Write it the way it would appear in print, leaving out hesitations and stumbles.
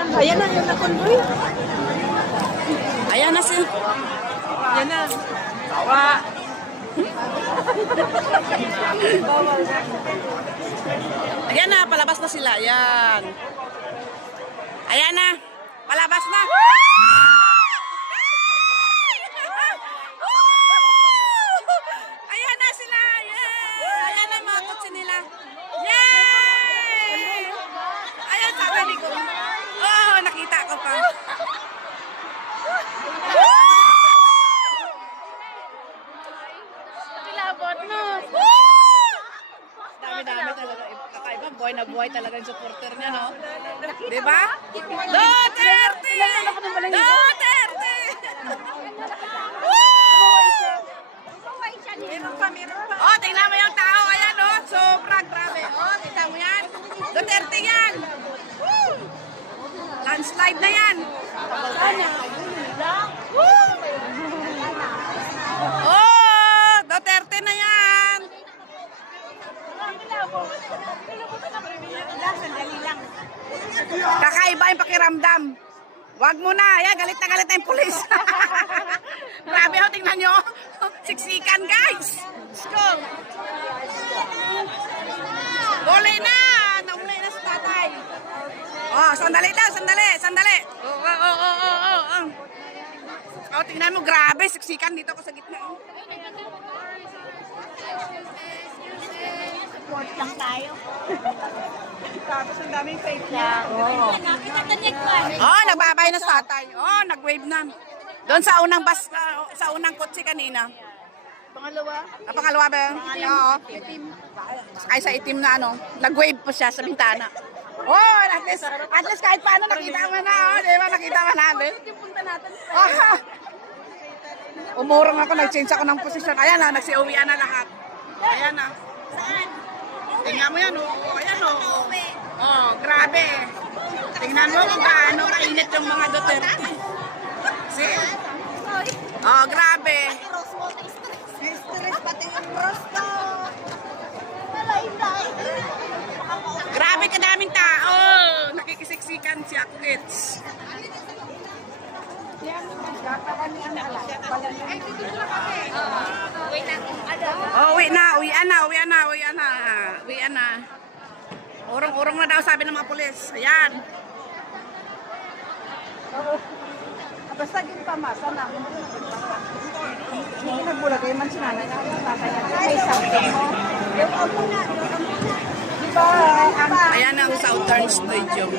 Ayan na, yung nakonvoy. Ayan na siya. Ayan na. Tawa. Ayan na, palabas na sila. Ayan. Ayan na. Palabas na. Ayan na sila. Yay! Ayan na mga kutsi nila. Yay! Ayan, sabi ko. Oh, nakita ko pa. Kilabot no. Dami-dami talaga. Kakaiba, buhay na buhay talaga yung supporter niya, no? Diba? Duterte! Duterte! Meron pa. Oh, tingnan mo yung tao. Ayan, oh. Sobrang grabe. Oh, tingnan mo yan. Duterte yan. Woo! Landslide na yan. Woo! Oh, Duterte na yan. Kakaiba yung pakiramdam. Wag mo na. Yan, galit na yung pulis. Grabe, oh, tingnan nyo. Siksikan, guys. Let's go. Uli na. Nauli na sa tatay. Oh, sandali daw, sandali. Oh. Oh, tingnan mo, grabe. Siksikan dito ako sa gitna. Oh. Support lang tayo. Tapos ang daming fake niya. Oh, nagbabay na sa tatay. Oh, nag-wave na. Doon sa unang sa unang kotse kanina. Pangalawa. Pangalawa ba? Oo. Ay sa itim na ano, nag-wave pa siya sa bintana. Oh, at least kahit paano nakita mo na, oh, di ba? Nakita mo namin. Yung punta natin. Oh. Umurong ako, nag-change ako ng posisyon. Ayan na, nagsi-uwian na lahat. Ayan na. Saan? Tingnan mo yan, oh. Ayan, oh. Oh, grabe. Tingnan mo kung gaano kainit yung mga Duterte. See? Oh, grabe. Stress pati yung prosto. Grabe kadaming tao. Nakikisiksikan si Akits. Oh, uwi na. Urong-urong na daw sabi ng mga pulis. Ayan. Basta yung pamasa na. Hindi nagbulagay man sinanay na may something mo. Yung amo na. Diba? Ayan ang Southern Stadium.